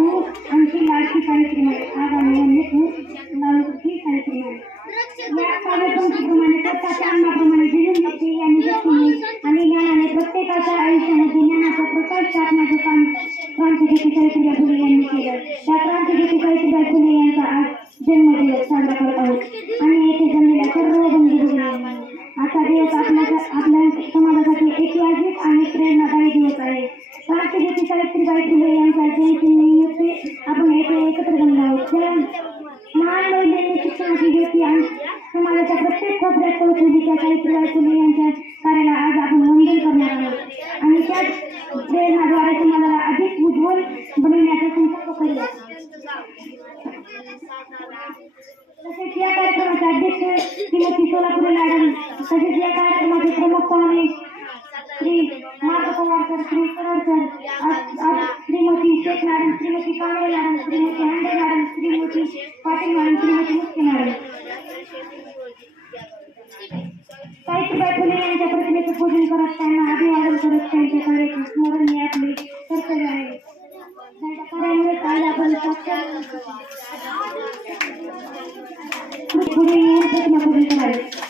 तू आमची लाडकी कार्यक्रम आहे आगामी म्हणले तू लाडकी सावित्रीमाई या कार्यक्रमाप्रमाणे प्रत्येकाच्या अंगाप्रमाणे जीवन शक्ती यांनी आणि ज्ञानाने प्रत्येकाच्या आयुष्यामध्ये ज्ञानाचा प्रकाश टाकण्याचं काम क्रांतिज्योती सावित्रीबाई फुले यांनी केलं. त्या क्रांतिज्योती सावित्रीबाई फुले यांचा आज जन्मदिवस साजरा करत आहोत. आणि येथे जन्मलेल्या सर्व बंधू आता दिवस आपल्या आपल्या समाजासाठी ऐतिहासिक आणि प्रेरणादायी दिवस आहे. क्रांतिज्योती सावित्रीबाई फुले यांच्या जयंतीनिमित्त आपण येथे एकत्र जमलो आहोत ज्या महान महिलांनी शिक्षणाची ज्योती आणि समाजाच्या प्रत्येक कोपऱ्यात पोहोचवली त्या सावित्रीबाई फुले यांच्या कार्याला आज आपण वंदन करणार आहोत. आणि त्याच प्रेरणाद्वारे समाजाला अधिक उज्ज्वल बनवण्याचा संकल्प करूया तसेच या कार्यक्रमाचे अध्यक्ष श्रीमती सोलापूर मॅडम तसेच या कार्यक्रमाचे प्रमुख पाहुणे श्री माधव पवारकर श्री आज- आज Shrimati Shaikh madam Shrimati Kamble madam Shrimati Hande madam Shrimati Patil madam Shrimati Muske madam Savitribai Phule यांच्या प्रतिमेचं पूजन करत त्यांना अभिवादन करत त्यांच्या कार्याचे स्मरण हे आपले कर्तव्य आहे त्यांच्या पुढे येऊन प्रतिमा पूजन करावे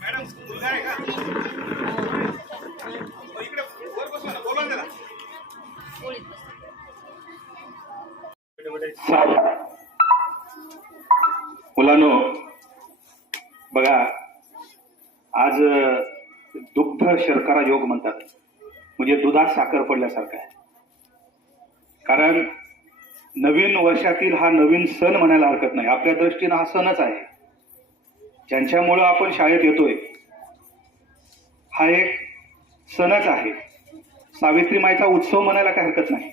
मॅडम मुलगा आहे का इकडे वर बसवा ना बोला त्याला मुलांनो बघा आज दुग्ध शर्करा योग म्हणतात. म्हणजे दुधात साखर पडल्यासारखं आहे. कारण नवीन वर्षातील हा नवीन सण म्हणायला हरकत नाही. आपल्या दृष्टीनं हा सणच आहे. ज्यांच्यामुळं आपण शाळेत येतोय हा एक सणच आहे. सावित्रीमाईचा उत्सव म्हणायला काही हरकत नाही.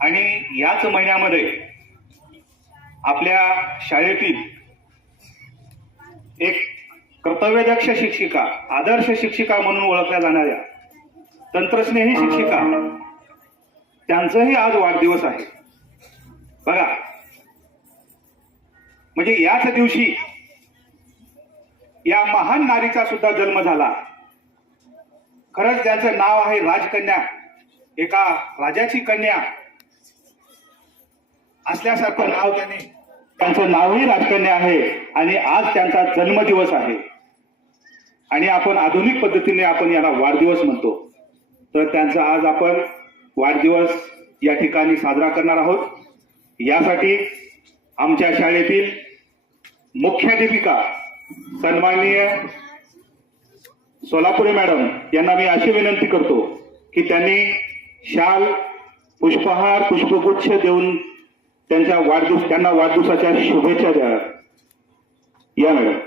आणि याच महिन्यामध्ये आपल्या शाळेतील एक कर्तव्यदक्ष शिक्षिका आदर्श शिक्षिका म्हणून ओळखल्या जाणाऱ्या तंत्रस्नेही शिक्षिका त्यांचाही आज वाढदिवस आहे. बघा म्हणजे याच दिवशी या महान नारीचा सुद्धा जन्म झाला. खरंच ज्यांचं नाव आहे राजकन्या. एका राजाची कन्या असल्यासारखं नाव त्याने त्यांचं नावही राजकन्या आहे आणि आज त्यांचा जन्मदिवस आहे. आणि आपण आधुनिक पद्धतीने आपण याला वाढदिवस म्हणतो. तर त्यांचा आज आपण वाढदिवस या ठिकाणी साजरा करणार आहोत. यासाठी आमच्या शाळेतील मुख्याध्यापिका सन्माननीय सोलापुरे मॅडम यांना मी अशी विनंती करतो की त्यांनी शाल पुष्पहार पुष्पगुच्छ देऊन त्यांच्या वाढदिवस त्यांना वाढदिवसाच्या शुभेच्छा द्या. या मॅडम.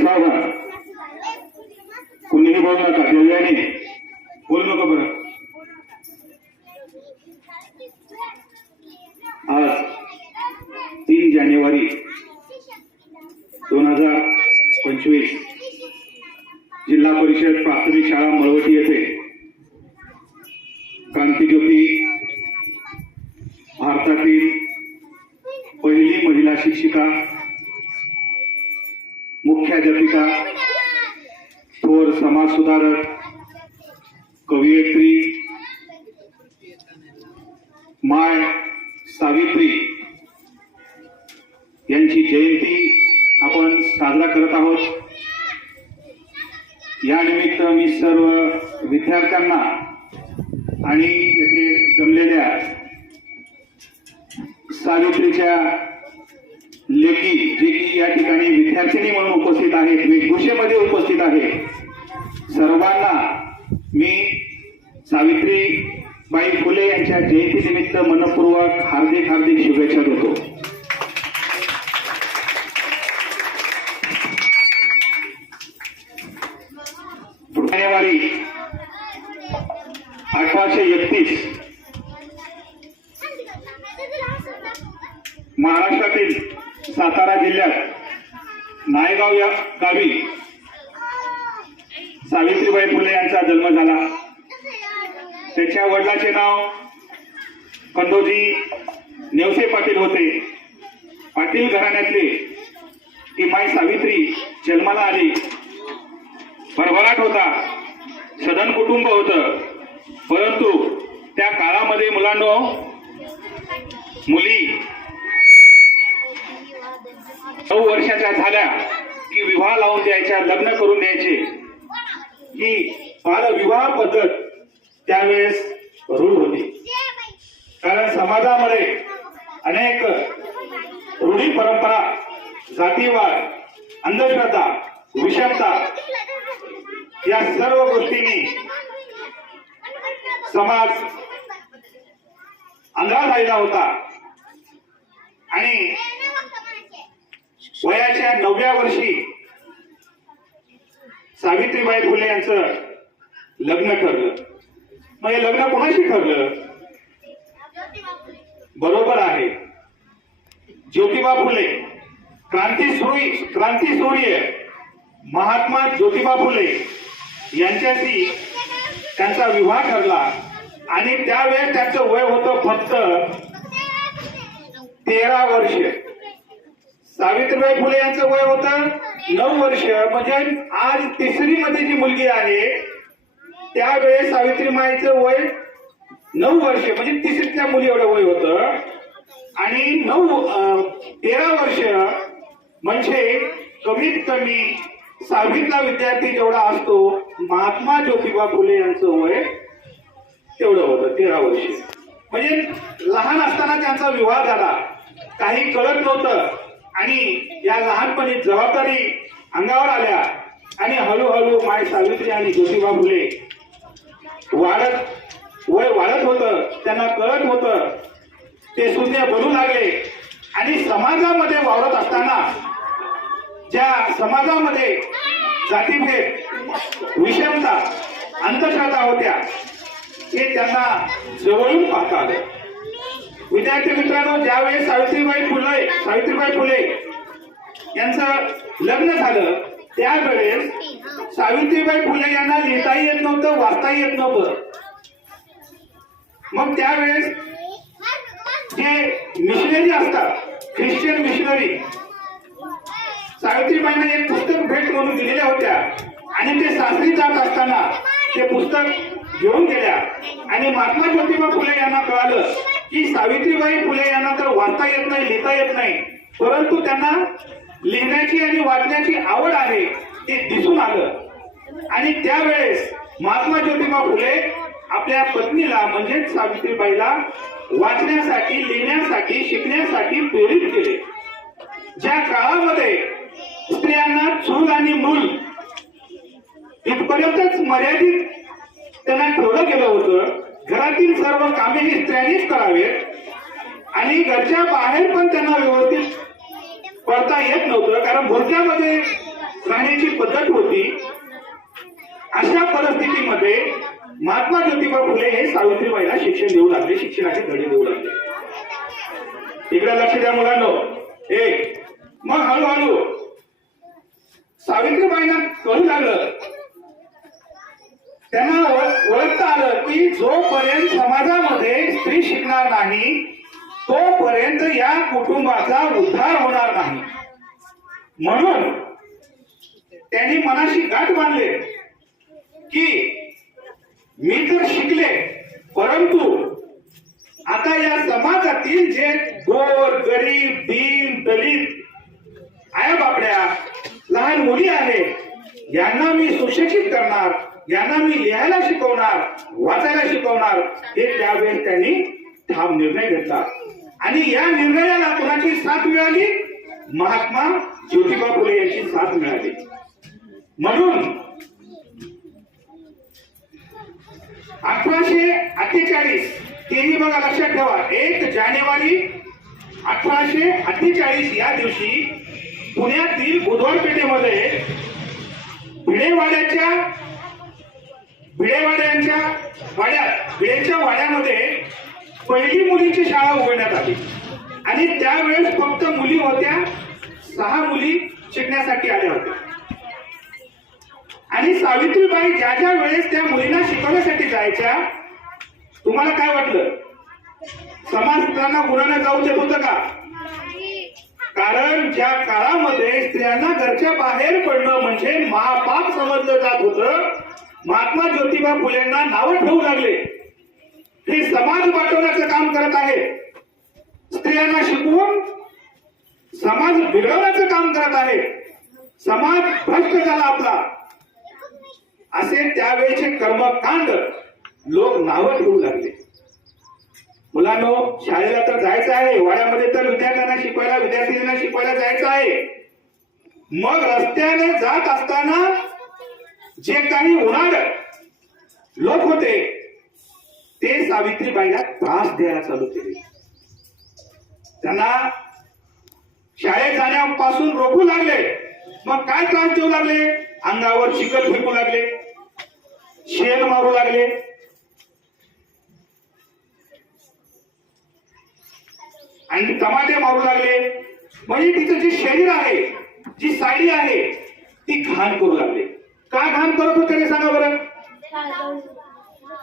బాగా. కుళ్ళిని బాగా కట్టెలు కానీ आणि येथे जमलेल्या सावित्रीच्या लेखी जे की या ठिकाणी विद्यार्थिनी म्हणून उपस्थित आहेत वेशभूषेमध्ये उपस्थित आहेत. सर्वांना मी सावित्रीबाई फुले यांच्या जयंतीनिमित्त मनपूर्वक हार्दिक हार्दिक शुभेच्छा देतो. ती सावित्री जन्माला आली. भरभराट होता. सदन कुटुंब होतं. परंतु त्या काळामध्ये मुलांनो मुली नऊ वर्षाच्या झाल्या की विवाह लावून द्यायच्या लग्न करून द्यायचे. ही बालविवाह पद्धत त्यावेळेस रूढ होती. कारण समाजामध्ये अनेक रूढी परंपरा जातीवाद अंधश्रद्धा विषमता या सर्व गोष्टींनी समाज अंधळा झालेला होता. आणि वयाच्या नवव्या वर्षी सावित्रीबाई फुले यांचं लग्न ठरलं. मग हे लग्न कोणाशी ठरलं? बरोबर आहे. ज्योतिबा फुले. क्रांती सूर्य क्रांती सूर्य महात्मा ज्योतिबा फुले यांच्याशी त्यांचा विवाह ठरला. आणि त्यावेळेस त्यांचं वय होतं फक्त तेरा वर्ष. सावित्रीबाई फुले यांचं वय होतं नऊ वर्ष. म्हणजे आज तिसरी मध्ये जी मुलगी आहे त्यावेळेस सावित्रीमाईचं वय नऊ वर्ष. म्हणजे तिसरीच्या मुली एवढं वय होतं. आणि नऊ तेरा वर्ष म्हणजे कमीत कमी सहावीतला विद्यार्थी जेवढा असतो महात्मा ज्योतिबा फुले यांचं वय तेवढं होतं तेरा वर्ष. म्हणजे लहान असताना त्यांचा विवाह झाला. काही कळत नव्हतं. आणि या लहानपणी जबाबदारी अंगावर आल्या. आणि हळूहळू माय सावित्री आणि ज्योतिबा फुले वाढत वय वाढत होतं. त्यांना कळत होतं. ते शून्य बनू लागले. आणि समाजामध्ये वावरत असताना ज्या समाजामध्ये जातीभेद विषमता अंधश्रद्धा होत्या हे त्यांना जवळून पाहता आले. विद्यार्थी मित्रांनो ज्यावेळेस सावित्रीबाई फुले सावित्रीबाई फुले यांचं लग्न झालं त्यावेळेस सावित्रीबाई फुले यांना लिहिताही येत नव्हतं वाचताही येत नव्हतं. मग त्यावेळेस जे मिशनरी असतात ख्रिश्चन मिशनरी सावित्रीबाईंना एक पुस्तक भेट म्हणून दिलेल्या होत्या. आणि ते सासरी जात असताना ते पुस्तक घेऊन गेल्या. आणि महात्मा ज्योतिबा फुले यांना कळालं की सावित्रीबाई फुले यांना तर वाचता येत नाही लिहिता येत नाही. परंतु त्यांना लिहिण्याची आणि वाचण्याची आवड आहे ते दिसून आलं. आणि त्यावेळेस महात्मा ज्योतिबा फुले आपल्या पत्नीला म्हणजेच सावित्रीबाईला वाचण्यासाठी लिहिण्यासाठी शिकण्यासाठी प्रेरित केले. ज्या काळामध्ये स्त्रियांना चूल आणि मूल. इथपर्यंतच मर्यादित त्यांना ठेवलं गेलं होतं. घरातील सर्व कामे ही स्त्रियांनीच करावेत. आणि घरच्या बाहेर पण त्यांना व्यवस्थित पडता येत नव्हतं कारण भुरक्यामध्ये राहण्याची पद्धत होती. अशा परिस्थितीमध्ये महात्मा ज्योतिबा फुले हे सावित्रीबाईला शिक्षण देऊ लागले शिक्षणाचे धडे देऊ लागले. इकडे लक्ष द्या मुलांना. एक मग हळूहळू सावित्रीबाईंना कळू लागलं. त्यांना ओळख- ओळखता आलं की जोपर्यंत समाजामध्ये स्त्री शिकणार नाही तोपर्यंत या कुटुंबाचा उद्धार होणार नाही. म्हणून त्यांनी मनाशी गाठ बांधले की मी तर शिकले परंतु आता या समाजातील जे गोर गरीब दीन दलित आया बापड्या लहान मुली आहेत यांना मी सुशिक्षित करणार यांना मी लिहायला शिकवणार वाचायला शिकवणार हे त्यावेळेस त्यांनी ठाम निर्णय घेतला. आणि या निर्णयाला कोणाची साथ मिळाली? महात्मा ज्योतिबा फुले यांची साथ मिळाली. म्हणून अठराशे अठ्ठेचाळीस तेही बघा लक्षात ठेवा एक जानेवारी अठराशे अठ्ठेचाळीस या दिवशी पुण्यातील बुधवार पेठेमध्ये भिडेवाड्याच्या भिडेवाड्यांच्या वाड्यात भिडेच्या वाड्यामध्ये पहिली मुलींची शाळा उघडण्यात आली. आणि त्यावेळेस फक्त मुली होत्या. सहा मुली शिकण्यासाठी आल्या होत्या. आणि सावित्रीबाई ज्या ज्या वेळेस त्या मुलींना शिकवण्यासाठी जायच्या तुम्हाला काय वाटलं? समाज त्यांना गुणाने जाऊ देत होतं का? कारण ज्या काळामध्ये स्त्रियांना घरच्या बाहेर पडणं म्हणजे महापाप समजलं जात होतं महात्मा ज्योतिबा फुलेंना नावं ठेवू लागले. हे समाज वाटवण्याचं काम करत आहे स्त्रियांना शिकवून समाज बिघडवण्याचं काम करत आहे समाज भ्रष्ट झाला आपला. असे त्यावेळेचे कर्मकांड लोक नावं ठेवू लागले. मुलांनो शाळेला तर जायचं आहे. वाड्यामध्ये तर विद्यार्थ्यांना शिकवायला विद्यार्थिनींना शिकवायला जायचं आहे. मग रस्त्याने जात असताना जे काही होणार लोक होते ते सावित्रीबाईला त्रास द्यायला चालू केले. त्यांना शाळेत जाण्यापासून रोखू लागले. मग काय त्रास देऊ लागले? अंगावर चिखल फेकू लागले. शेण मारू लागले. आणि तमाटे मारू लागले म्हणजे तिचं जे शरीर आहे जी साडी आहे ती घाण करू लागले का घाण करत होते रे सांगा बरं?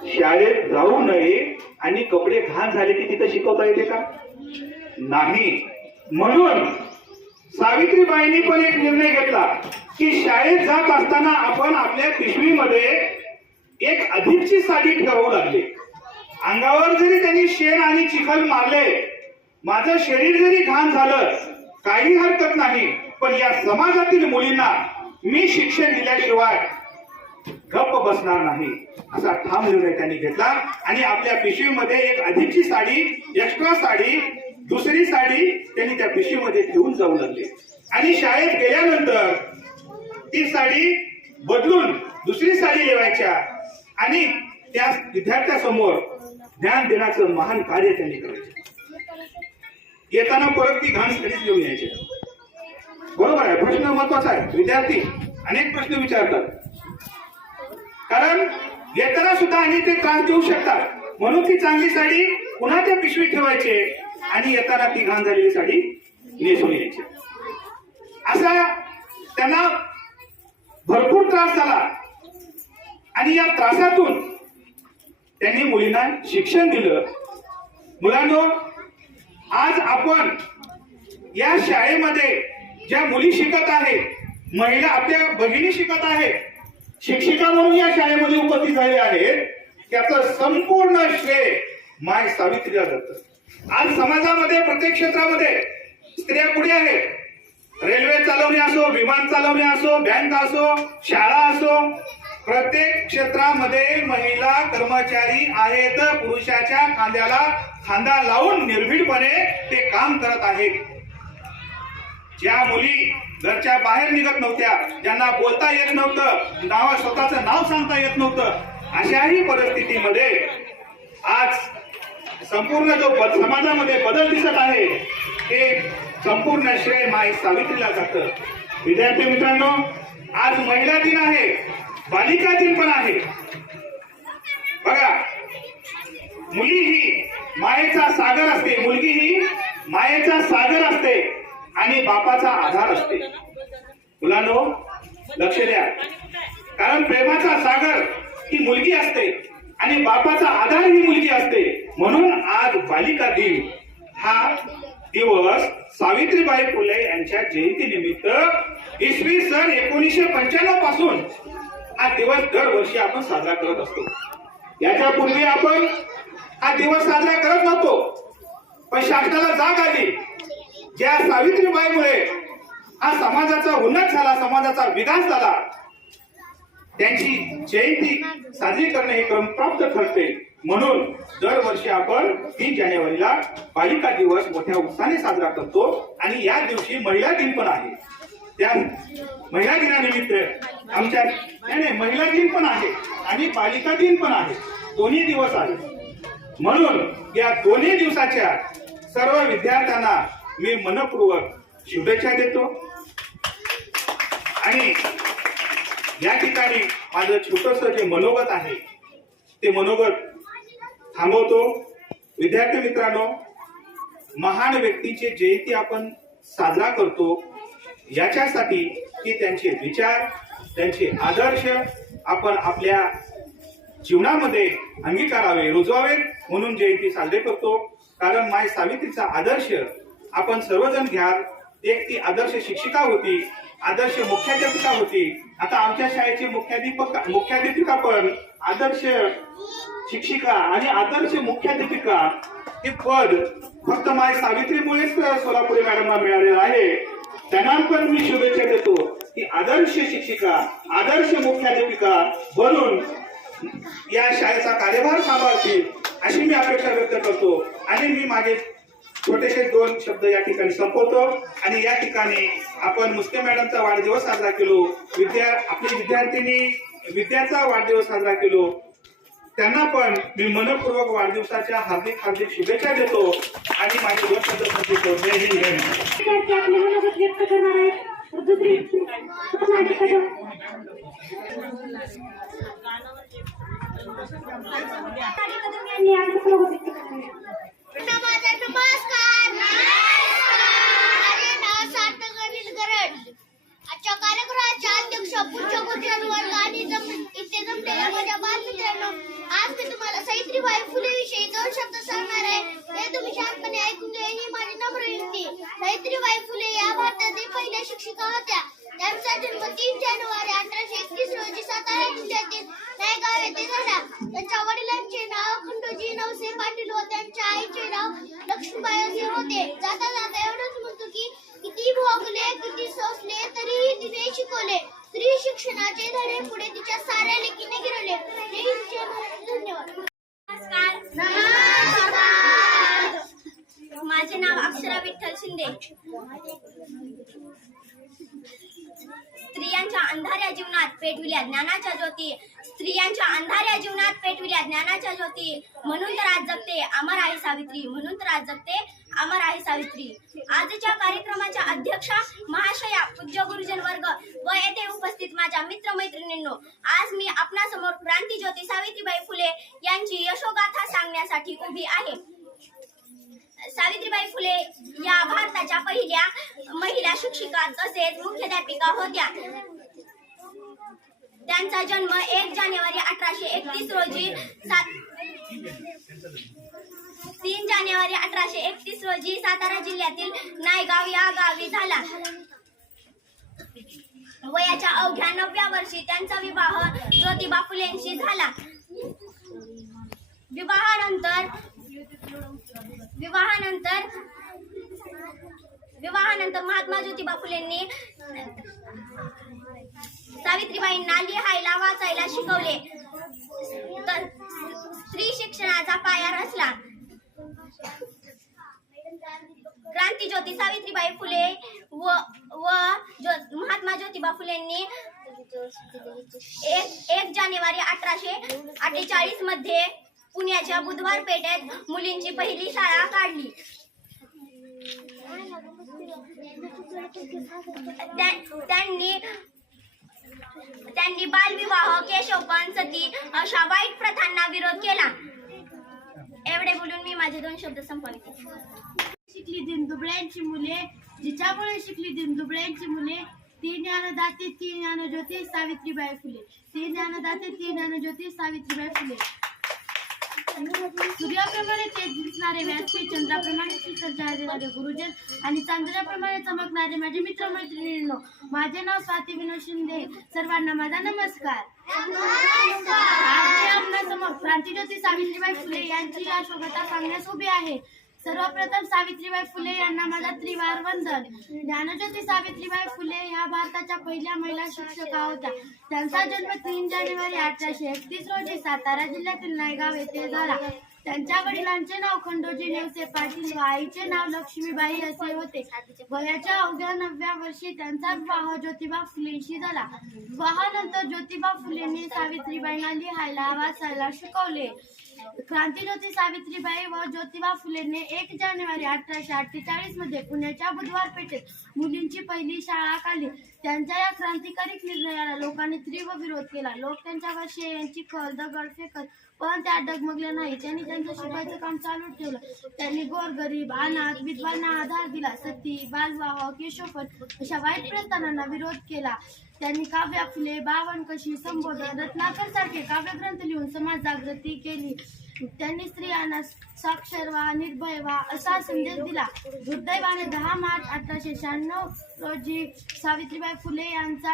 शाळेत जाऊ नये आणि कपडे घाण झाले की तिथं शिकवता येते का? नाही. म्हणून सावित्रीबाईंनी पण एक निर्णय घेतला की शाळेत जात असताना आपण आपल्या पिशवीमध्ये एक अधिकची साडी ठेवू लागली. अंगावर जरी त्यांनी शेण आणि चिखल मारले माझं शरीर जरी घाण झालं काही हरकत नाही पण या समाजातील मुलींना मी शिक्षण दिल्याशिवाय गप्प बसणार नाही. असा ठाम निर्णय त्यांनी घेतला. आणि आपल्या पिशवीमध्ये एक अधिकची साडी एक्स्ट्रा साडी दुसरी साडी त्यांनी त्या पिशवीमध्ये ठेवून जाऊ लागले. आणि शाळेत गेल्यानंतर ती साडी बदलून दुसरी साडी लेवायच्या आणि त्या विद्यार्थ्यासमोर ज्ञान देण्याचं महान कार्य त्यांनी करायचं. येताना परत ती घाण कधीच घेऊन यायची. बरोबर आहे. प्रश्न महत्त्वाचा आहे. विद्यार्थी अनेक प्रश्न विचारतात. कारण येताना सुद्धा आणि ते त्रास देऊ शकतात. म्हणून ती चांगली साडी पुन्हा त्या पिशवीत ठेवायचे आणि येताना ती घाण झालेली साडी नेसून यायची. असा त्यांना भरपूर त्रास झाला. आणि या त्रासातून त्यांनी मुलींना शिक्षण दिलं. मुलांनो आज आपण या शाळेमध्ये ज्या मुली शिकत आहेत महिला आपल्या भगिनी शिकत आहेत शिक्षिका म्हणून या शाळेमध्ये उपस्थित झाले आहेत त्याचं संपूर्ण श्रेय माय सावित्रीला जात आज समाजामध्ये प्रत्येक क्षेत्रामध्ये स्त्रिया पुढे आहेत. रेल्वे चालवणे असो विमान चालवणे असो बँक असो शाळा असो प्रत्येक क्षेत्रामध्ये महिला कर्मचारी आहेत. पुरुषाच्या खांद्याला खांदा लावून निर्भीडपणे ते काम करत आहेत. ज्या मुली घरच्या बाहेर निघत नव्हत्या ज्यांना बोलता येत नव्हतं नावा स्वतःचं नाव सांगता येत नव्हतं अशाही परिस्थितीमध्ये आज संपूर्ण जो समाजामध्ये बदल दिसत आहे हे संपूर्ण श्रेय माय सावित्रीला जातं. विद्यार्थी मित्रांनो आज महिला दिन आहे. बालिका दिन पण आहे. बघा मुली ही मायेचा सागर असते. मुलगी ही मायेचा सागर असते आणि बापाचा आधार असते. मुलांनो लक्ष द्या. कारण प्रेमाचा सागर ही मुलगी असते आणि बापाचा आधार ही मुलगी असते. म्हणून आज बालिका दिन. हा दिवस सावित्रीबाई फुले यांच्या जयंतीनिमित्त इसवी सन एकोणीसशे पंच्याण्णवपासून हा दिवस दरवर्षी आपण साजरा करत असतो. याच्यापूर्वी आपण हा दिवस साजरा करत नव्हतो. पण शासनाला जाग आली. ज्या सावित्रीबाईमुळे हा समाजाचा उन्नत झाला समाजाचा विकास झाला त्यांची जयंती साजरी करणे हे क्रम प्राप्त ठरते. म्हणून दरवर्षी आपण तीन जानेवारीला बालिका दिवस मोठ्या उत्साहाने साजरा करतो. आणि या दिवशी महिला दिन पण आहे. त्या महिला दिनानिमित्त आमच्या नाही नाही महिला दिन पण आहे आणि बालिका दिन पण आहे. दोन्ही दिवस आहेत. म्हणून या दोन्ही दिवसाच्या सर्व विद्यार्थ्यांना मी मनपूर्वक शुभेच्छा देतो. आणि या ठिकाणी माझं छोटस जे मनोगत आहे ते मनोगत थांबवतो. विद्यार्थी मित्रांनो महान व्यक्तीची जयंती आपण साजरा करतो. याच्यासाठी की त्यांचे विचार त्यांचे आदर्श आपण आपल्या जीवनामध्ये अंगीकारावे रुजवावेत म्हणून जयंती साजरी करतो. कारण माय सावित्रीचा आदर्श आपण सर्वजण घ्याल. एक ती आदर्श शिक्षिका होती आदर्श मुख्याध्यापिका होती. आता आमच्या शाळेची मुख्याध्यापक मुख्याध्यापिका पण आदर्श शिक्षिका आणि आदर्श मुख्याध्यापिका हे पद फक्त माय सावित्रीमुळेच सोलापुरी मॅडमला मिळालेलं आहे. त्यांना पण मी शुभेच्छा देतो. की आदर्श शिक्षिका आदर्श मुख्याध्यापिका बनून या शाळेचा कार्यभार सांभाळतील अशी मी अपेक्षा व्यक्त करतो. आणि मी माझे छोटेसे दोन शब्द या ठिकाणी संपवतो. आणि या ठिकाणी आपण मुस्के मॅडमचा वाढदिवस साजरा केलो. विद्या आपली विद्यार्थिनी विद्याचा वाढदिवस साजरा केलो. त्यांना पण मी मनपूर्वक वाढदिवसाच्या हार्दिक हार्दिक शुभेच्छा देतो आणि माझे दोन शब्द माझी कदम नमस्कार आजच्या कार्यक्रमाचे अध्यक्ष पूज्य वर्ग आणि जम इथे जमलेल्या माझ्या बालमित्रांनो आज मी तुम्हाला सावित्रीबाई फुले विषयी दोन शब्द सांगणार आहे. ते तुम्ही शांतपणे ऐकून घ्या ही माझी नम्र विनंती. सावित्रीबाई फुले या भारतातील पहिल्या शिक्षिका होत्या. त्यांचा जन्म तीन जानेवारी अठराशे एकतीस रोजी सातारा जिल्ह्यातील नायगाव येथे झाला. त्यांच्या वडिलांचे नाव खंडोजी नवसे पाटील व त्यांच्या आईचे नाव लक्ष्मीबाई असे होते जाता जाता एवढंच म्हणतो की किती भोगले किती सोसले तरीही तिने शिकवले स्त्री शिक्षणाचे धडे पुढे तिच्या साऱ्या लेकीने गिरवले जय हिंद, जय महाराष्ट्र. धन्यवाद नमस्कार माझे नाव अक्षरा विठ्ठल शिंदे स्त्रियांच्या अंधाऱ्या जीवनात पेटविल्या ज्ञानाच्या ज्योती. स्त्रियांच्या अंधाऱ्या जीवनात पेटविल्या ज्ञानाच्या ज्योती. म्हणून तर आज जगते अमर आहे सावित्री. म्हणून तर आज जगते अमर आहे सावित्री. आजच्या कार्यक्रमाच्या अध्यक्षा महाशया पूज्य गुरुजन वर्ग व येथे उपस्थित माझ्या मित्र मैत्रिणींनो आज मी आपणासमोर क्रांतीज्योती सावित्रीबाई फुले यांची यशोगाथा सांगण्यासाठी उभी आहे. सावित्रीबाई फुले या भारताच्या पहिल्या महिला शिक्षिका तसेच मुख्याध्यापिका होत्या. त्यांचा जन्म एक जानेवारी अठराशे एकतीस रोजी सात तीन जानेवारी अठराशे एकतीस रोजी सातारा जिल्ह्यातील नायगाव या गावी झाला. वयाच्या अवघ्या नवव्या वर्षी त्यांचा विवाह ज्योतिबा फुलेंशी झाला. विवाहानंतर विवाहानंतर विवाहानंतर महात्मा ज्योतिबा फुलेंनी सावित्रीबाईंना लिहायला वाचायला शिकवले. तर स्त्री शिक्षणाचा पाया रचला. क्रांती ज्योती सावित्रीबाई फुले व व ज्यो- महात्मा ज्योतिबा फुलेंनी एक एक जानेवारी अठराशे अठ्ठेचाळीसमध्ये पुण्याच्या बुधवार पेठेत मुलींची पहिली शाळा काढली. त्यांनी त्यांनी बालविवाह केशोपन सती अशा वाईट प्रथांना विरोध केला. एवढे बोलून मी माझे दोन शब्द संपवते शिकली दिनदुबळ्यांची मुले जिच्यामुळे शिकली दिनदुबळ्यांची मुले ती ज्ञानदाते ती ज्ञानज्योती सावित्रीबाई फुले. ती ज्ञानदाते ती ज्ञानज्योती सावित्रीबाई फुले. सूर्याप्रमाणे तेज दिसणारे व्यासपीठ चंद्राप्रमाणे शीतल गुरुजन आणि चांद्राप्रमाणे चमकणारे माझे मित्र मैत्रिणींनो माझे नाव स्वाती विनोद शिंदे. सर्वांना माझा नमस्कार. आज मी क्रांतीज्योती सावित्रीबाई फुले यांची अशोकता सांगण्यास उभी आहे. सर्वप्रथम सावित्रीबाई फुले यांना माझा त्रिवार वंदन. ज्ञानज्योती सावित्रीबाई फुले ह्या भारताच्या पहिल्या महिला शिक्षका होत्या. त्यांचा जन्म तीन जानेवारी अठराशे एकतीस रोजी सातारा जिल्ह्यातील नायगाव येथे झाला. त्यांच्या वडिलांचे नाव खंडोजी नेवसे पाटील व आईचे नाव लक्ष्मीबाई असे होते. वयाच्या अवघ्या नवव्या वर्षी त्यांचा विवाह ज्योतिबा फुलेशी झाला. विवाहानंतर ज्योतिबा फुलेंनी सावित्रीबाईंना लिहायला वाचायला शिकवले. क्रांतीज्योती सावित्रीबाई व ज्योतिबा फुलेने एक जानेवारी अठराशे अठ्ठेचाळीसमध्ये पुण्याच्या बुधवार पेठेत मुलींची पहिली शाळा काढली. त्यांच्या या क्रांतिकारी निर्णयाला लोकांनी तीव्र विरोध केला. लोक त्यांच्यावर शेळ्यांची खल दगड फेकत पण त्या डगमगल्या नाही त्यांनी त्यांचं शिकायचं काम चालू ठेवलं. त्यांनी गोरगरीब अनाथ विधवांना आधार दिला. सती बालवाह केशोपन अशा वाईट प्रस्थानांना विरोध केला. त्यांनी काव्या फुले बावनकशी संबोधन रत्नाकर सारखे काव्यग्रंथ लिहून समाज जागृती केली. त्यांनी स्त्रियांना साक्षर व्हा निर्भय व्हा असा संदेश दिला. दुर्दैवाने दहा मार्च अठराशे शहाण्णव रोजी सावित्रीबाई फुले यांचा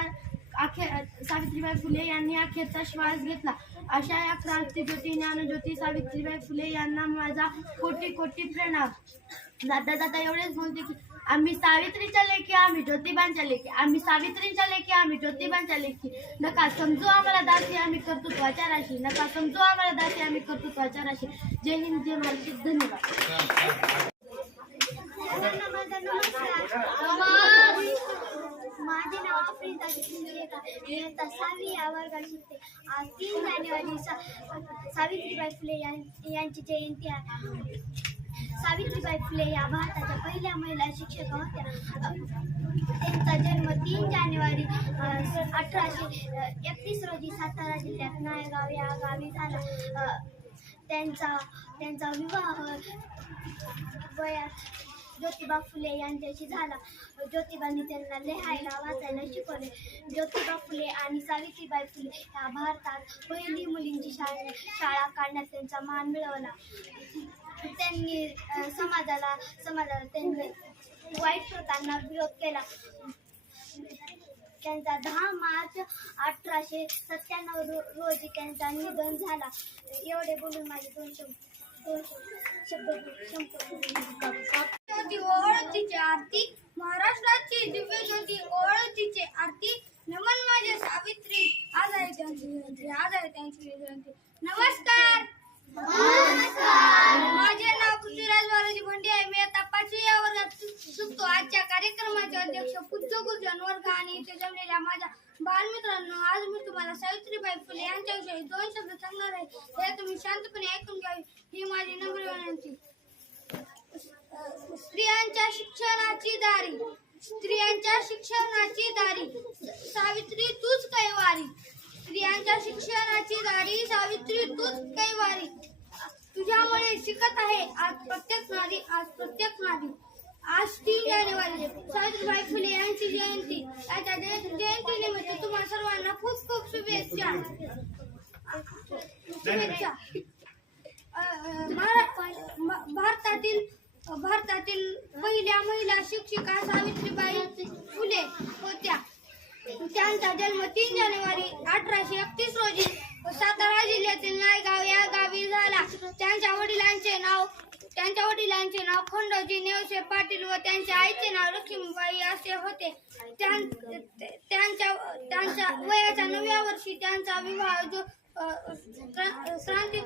अखेर सावित्रीबाई फुले यांनी अखेरचा श्वास घेतला. अशा या क्रांतीज्योती ज्ञानज्योती सावित्रीबाई फुले यांना माझा कोटी कोटी प्रणाम. जाता जाता एवढेच बोलते की आम्ही सावित्रीच्या लेखी आम्ही ज्योतिबांच्या लेखी आम्ही सावित्रीच्या लेखी आम्ही ज्योतिबांच्या लेखी. नका समजू आम्हाला दासी आम्ही कर्तृत्वाच्या राशी नका समजू आम्हाला दासी आम्ही कर्तृत्वाच्या राशी जय हिंद जय महाराष्ट्र. धन्यवाद. माझे नाव प्रीता शिंदेकर सहावी या वर्गात शिकते. आज तीन जानेवारी सा- सावित्रीबाई फुले यां- यांची जयंती आहे. सावित्रीबाई फुले या भारताच्या पहिल्या महिला शिक्षक होत्या. त्यांचा जन्म तीन जानेवारी अठराशे एकतीस रोजी सातारा जिल्ह्यात नायगाव या गावी झाला. त्यांचा त्यांचा विवाह वयात ज्योतिबा फुले यांच्याशी झाला. ज्योतिबांनी त्यांना लिहायला वाचायला शिकवले. ज्योतिबा फुले आणि सावित्रीबाई फुले या भारतात पहिली मुलींची शाळा शाळा काढण्यात त्यांचा मान मिळवला. त्यांनी समाजाला समाजाला त्यांनी वाईट प्रकारांना विरोध केला. त्यांचा दहा मार्च अठराशे सत्त्याण्णव रो रोजी त्यांचा निधन झाला. एवढे बोलून माझे दोन शब्द दोन शब्द ओळखीचे आरती महाराष्ट्राची दिव्य ज्योती ओळखीचे आरती नमन माझे सावित्री आज आहे त्यांची जयंती आज आहे त्यांची जयंती नमस्कार! माझे नाव पृथ्वीराज बालाजी भंडे आहे. मी आता पाचवी या वर्गात शिकतो आजच्या कार्यक्रमाचे अध्यक्ष पूज्य गुरुजन वर्ग आणि इथे जमलेल्या माझ्या बालमित्रांनो आज मी तुम्हाला सावित्रीबाई फुले यांच्याविषयी दोन शब्द सांगणार आहे. हे तुम्ही शांतपणे ऐकून घ्यावे ही माझी नम्र विनंती. स्त्रियांच्या शिक्षणाची दारी. स्त्रियांच्या शिक्षणाची दारी. सावित्री तूच कैवारी. स्त्रियांच्या शिक्षणाची दारी सावित्री तूच कैवारी. तुझ्यामुळे शिकत आहे आज प्रत्येक नारी आज प्रत्येक नारी. आज तीन जानेवारी सावित्रीबाई फुले यांची जयंती. त्याच्या जय- जयंतीनिमित्त तुम्हाला सर्वांना खूप खूप शुभेच्छा. शुभेच्छा. भारतातील भारतातील पहिल्या महिला शिक्षिका सावित्रीबाई फुले होत्या. त्यांचा जन्म तीन जानेवारी अठराशे एकतीस रोजी सातारा जिल्ह्यातील नायगाव या गावी झाला. त्यांच्या वडिलांचे नाव त्यांच्या वडिलांचे नाव खंडोजी नेवसे पाटील व त्यांच्या आईचे नाव लक्ष्मीबाई असे होते. त्यांच्या त्यांच्या वयाच्या नवव्या वर्षी त्यांचा विवाह जो क्रांती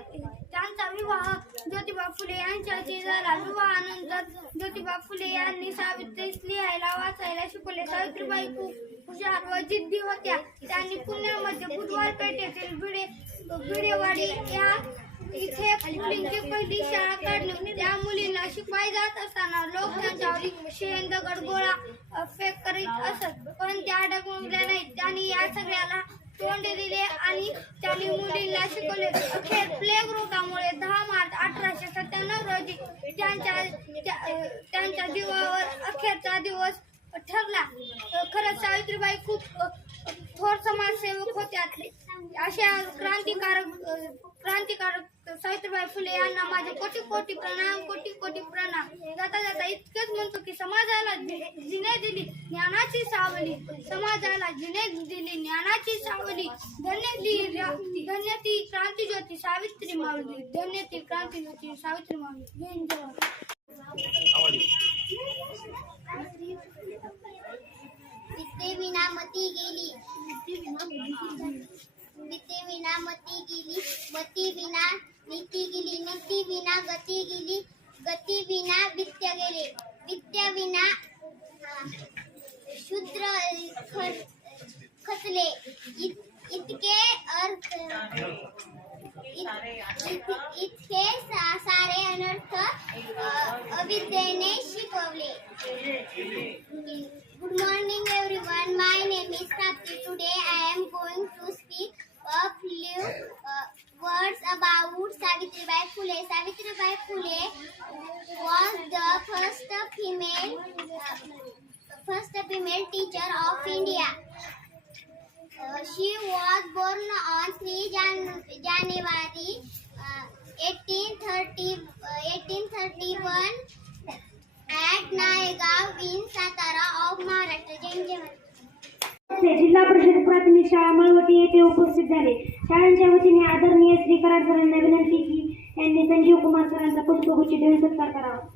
त्यांचा विवाह ज्योतिबा फुले यांच्या झाला विवाहानंतर ज्योतिबा फुले यांनी सावित्रीस लिहायला वाचायला शिकवले सावित्रीबाई खूप हुशार व जिद्दी होत्या त्यांनी पुण्यामध्ये बुधवार पेठेतील भिडे भिडेवाडी या इथे मुलींची पहिली शाळा काढली त्या मुलींना शिकवाय जात असताना लोक त्यांच्यावर शेण दगड गोळा फेक करीत असत पण त्या अडकवल्या नाहीत त्यांनी या सगळ्याला तोंड दिले आणि त्यांनी मुलींना शिकवले. अखेर प्लेग रोगामुळे दहा मार्च अठराशे सत्त्याण्णव रोजी त्यांच्या त्या- त्यांच्या जीवावर अखेरचा दिवस ठरला. खरंच सावित्रीबाई खूप थोर समाजसेवक होत्या. अशा क्रांतिकारक क्रांतिकारक सावित्रीबाई फुले यांना माझे कोटी कोटी प्रणाम कोटी कोटी प्रणाम. जाता जाता इतकेच म्हणतो की समाजाला जिने दिली ज्ञानाची सावली. समाजाला जिने दिली ज्ञानाची सावली. धन्य ती धन्य ती क्रांती ज्योती सावित्री मावली धन्य ती क्रांती ज्योती सावित्री मावली जय विद्ये विना मती गेली. विद्ये विना मती गेली. मती विना नीती गेली नीती विना गती गेली गती विना वित्त गेले वित्त विना शूद्र खचले इत- इतके अर्थ इत- इत- इतके सा- सारे अनर्थ अविद्येने शिकवले good morning everyone. My name is Prapti. Today I am going to speak of live words about Savitribai Phule. Savitribai Phule was the first female uh, first female teacher of India. Uh, she was born on 3 Jan January uh, 1830, uh, 1831 at Nayagaon in Satara of Maharashtra. जिल्हा परिषद प्राथमिक शाळा मळवटी येथे उपस्थित झाले. शाळांच्या वतीने आदरणीय श्री कराड सरांना विनंती की यांनी संजीव कुमार सरांचा पुष्पगुच्छ देऊन सत्कार करावा.